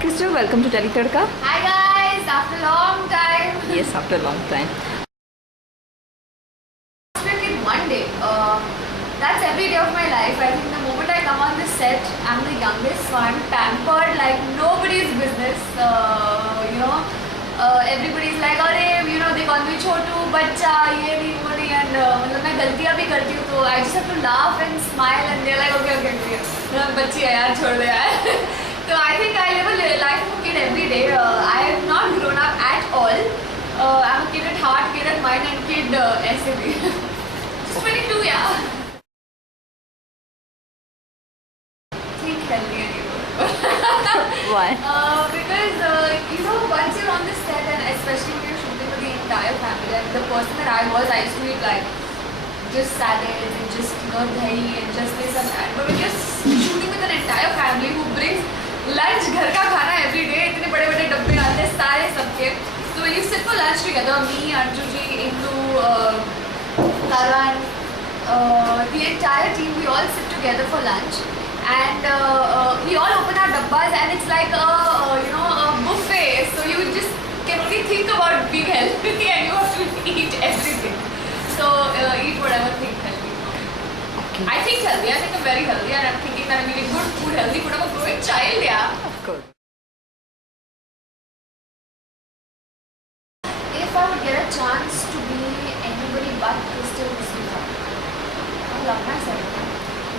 Crystal, welcome to Delhi Tadka. Hi guys, after a long time. Yes, after a long time. Spent in one day. That's every day of my life. I think the moment I come on this set, I'm the youngest, so I'm pampered like nobody's business. Everybody's like, अरे they call me छोटू, बच्चा, ये नहीं वो नहीं, and मतलब मैं गलतियाँ भी करती हूँ, तो I just have to laugh and smile and they're like, okay, बच्ची है यार, छोड़ दे यार. So I think I live a life of a kid every day. I have not grown up at all. I'm a kid at heart, kid at mind, and kid ऐसे भी. Just 22, yeah. Think healthy anymore. Why? Because once you're on the set, and especially when you're shooting with the entire family, and the person that I used to eat like just salads and just dahi and just this and that. But when you're shooting with an entire family who brings lunch, घर का खाना every day, इतने बड़े बड़े डब्बे आते हैं सारे सबके. So when you sit for lunch together, me, Arju ji, Indu, Karan, the entire team, we all sit together for lunch, and we all open our dabbas, and it's like a buffet. So you just can only think about being healthy, and you have to eat everything. So eat whatever thing healthy. Okay. I think healthy. I think I'm very healthy, and I'm thinking that I'm eating good food, healthy food. I'm a growing child, yeah. Of course. If I would get a chance to be anybody but Crystal D'Souza, I love myself.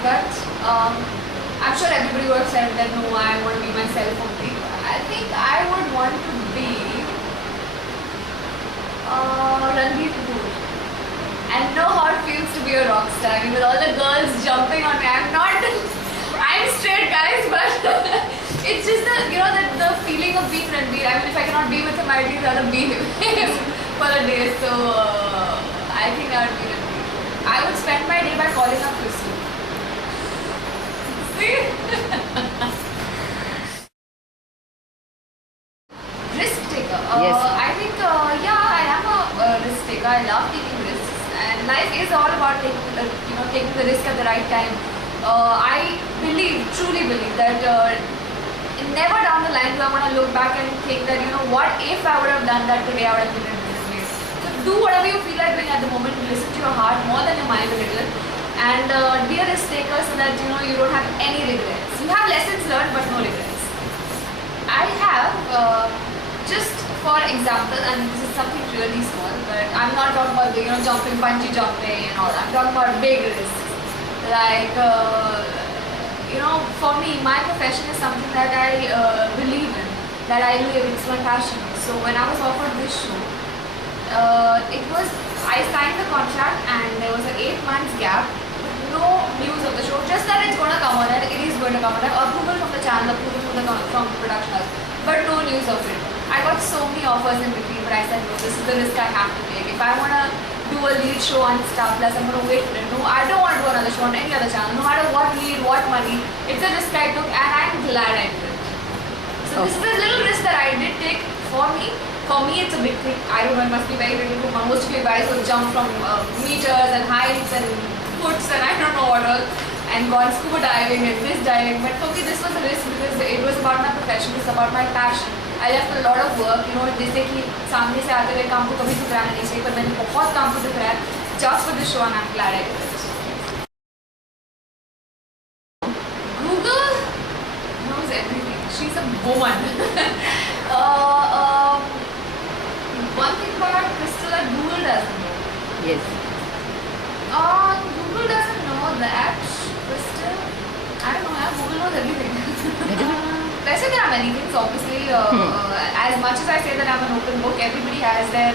But I'm sure everybody would have said that no, I want to be myself only. I think I would want to be Ranbir Kapoor and know how it feels to be a rock star. I mean, with all the girls jumping on me, I'm straight, guys, but it's just the feeling of being Ranbir. I mean, if I cannot be with him, I'd rather be him for a day. So I think I would be Ranbir. I would spend my day by calling up Crystal. See? Risk taker. Yes. I think, I am a risk taker. I love taking risks. And life is all about taking the risk at the right time. I truly believe that never down the line do I want to look back and think that, what if I would have done that today, I would have been in this way. So do whatever you feel like doing at the moment. Listen to your heart more than your mind a little. And be a risk taker so that, you don't have any regrets. You have lessons learned, but no regrets. I have, just for example, and this is something really small, but I'm not talking about jumping, bungee jumping and all. I'm talking about big risks. Like, for me, my profession is something that I believe in, that I live. It's my passion. So when I was offered this show, I signed the contract, and there was an 8 months gap. No news of the show, just that it's going to come on air. It is going to come on air. Approval from the channel, approval from the production house, but no news of it. I got so many offers in between, but I said no, this is the risk I have to take. If I want to do a lead show on Star Plus, I'm going to wait for it. No, I don't want to do another show on any other channel, no matter what lead, what money. It's a risk I took, and I'm glad I did it. So this is a little risk that I did take for me. For me, it's a big thing. I don't know, it must be very difficult. Most of you guys will jump from meters and heights and foots and I don't know what all, and gone scuba diving and this diving. But for me, this was a risk because it was about my profession, it's about my passion. I left a lot of work, जैसे कि सामने से आते हुए काम को कभी ठुकराना नहीं चाहिए, पर मैंने बहुत काम को ठुकराया just for this show, and I'm glad I did it. Google knows everything. She's a woman. One thing about Crystal that Google doesn't know. Yes. Google doesn't know that, Crystal. I don't know, Google knows everything. There are many things, obviously. As much as I say that I'm an open book, everybody has their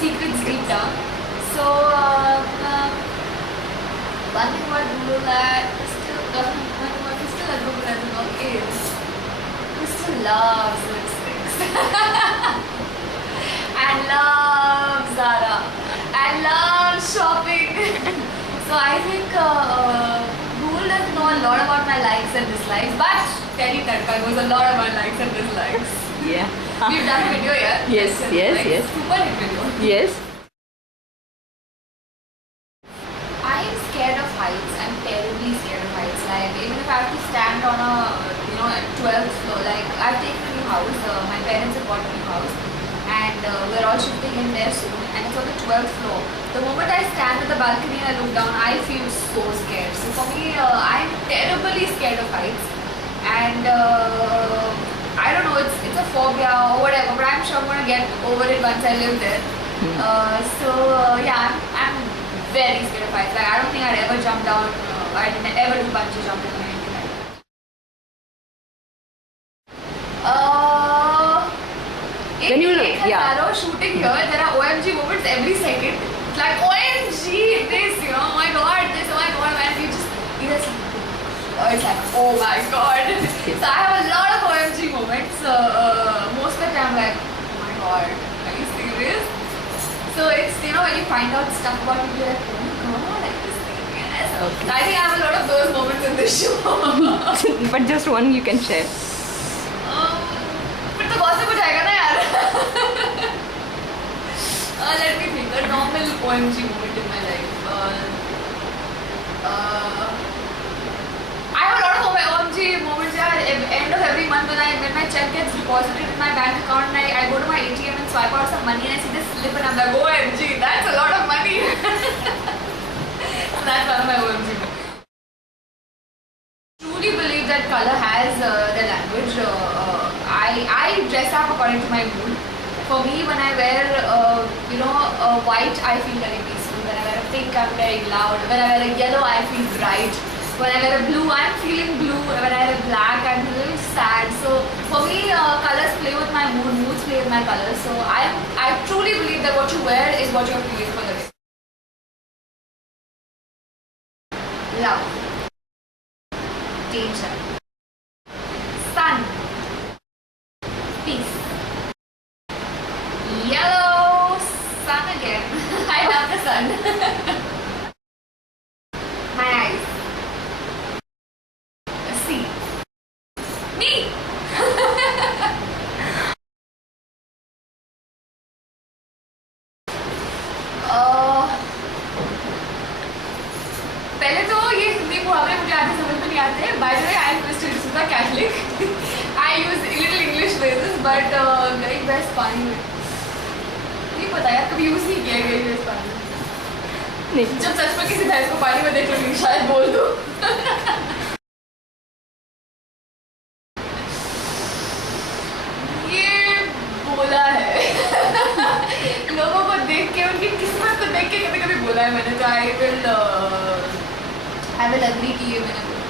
secrets deep down. So, one thing about Google that Crystal doesn't know is Crystal loves lipsticks. And loves Zara. And loves shopping. So I think Google doesn't know a lot about my likes and dislikes, but Delhi Tadka knows a lot about likes and dislikes. Yeah. We've done a video here. Yes, yes. Super hit video. Yes. I am scared of heights. I'm terribly scared of heights. Like, even if I have to stand on a 12 12th floor. Like I've taken a new house. My parents have bought a new house, and we're all shifting in there soon. And it's on the 12th floor. The moment I stand at the balcony and I look down, I feel so scared. So for me, I'm terribly scared of heights, and I don't know. It's a phobia or whatever. But I'm sure I'm gonna get over it once I live there. Yeah, I'm very scared of heights. Like I don't think I'd ever jump down. I'd ever do bungee jumping or anything like that. When you Arrow shooting here, there are OMG moments every second. It's like OMG this, oh my god, this, oh my god, man, you just it's like oh my god. So I have a lot of OMG moments. Most of the time, like oh my god, are you serious? So it's when you find out stuff about it, you're like oh my god, like this thing. Yes. Okay. I think I have a lot of those moments in this show. But just one you can share. फिर तो बहुत से कुछ आएगा ना यार. Let me think. A normal OMG moment in my life. I have a lot of OMG moments. Yeah, at the end of every month when my check gets deposited in my bank account, and I go to my ATM and swipe out some money and I see this slip and I'm like, OMG, that's a lot of money. So that's one of my OMG moments. Truly believe that color has the language. I dress up according to my mood. For me, when I wear white, I feel very peaceful. When I wear a pink, I'm very loud. When I wear a yellow, I feel bright. When I wear a blue, I'm feeling blue. When I wear a black, I'm a little sad. So for me, colors play with my mood. Moods play with my colors. So I truly believe that what you wear is what you're feeling for the day. Love. Danger. Sun. Peace. Yellow. Sun again. I love the sun. My eyes. See. Me. पहले तो ये हिंदी मुहावरे मुझे आधे समझ में नहीं आते. By the way, I am Christian D'Souza Catholic. I use little English phrases, but very best पानी में नहीं पता यार, कभी यूज नहीं किया गया बेस्ट पानी में. नहीं. जब सच में किसी भैंस को पानी में देख लूँगी शायद बोल दूँ. ये बोला है. लोगों को देख के उनकी किस्मत को देख के कभी कभी बोला है मैंने. तो I will agree कि ये मैंने बोला.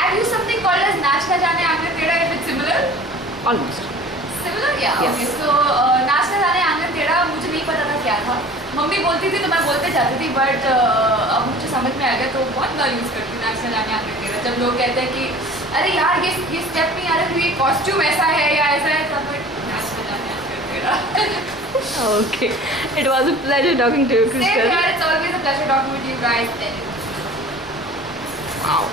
I've used something called as नाच ना जाने आंगन टेढ़ा. If it's similar? Almost. Similar, yeah. Yes. Okay, so नाच ना जाने आंगन टेढ़ा मुझे नहीं पता था क्या था. मम्मी बोलती थी तो मैं बोलते जाती थी, बट अब मुझे समझ में आ गया तो बहुत बार यूज़ करती हूँ नाच ना जाने आंगन टेढ़ा. जब लोग कहते हैं कि अरे यार ये स्टेप नहीं आ रहा, ये कॉस्ट्यूम ऐसा है या ऐसा है, तब नाच ना जाने आंगन टेढ़ा. Okay. It was a pleasure talking to you, Same Crystal. here, it's always a pleasure talking with you guys. Wow.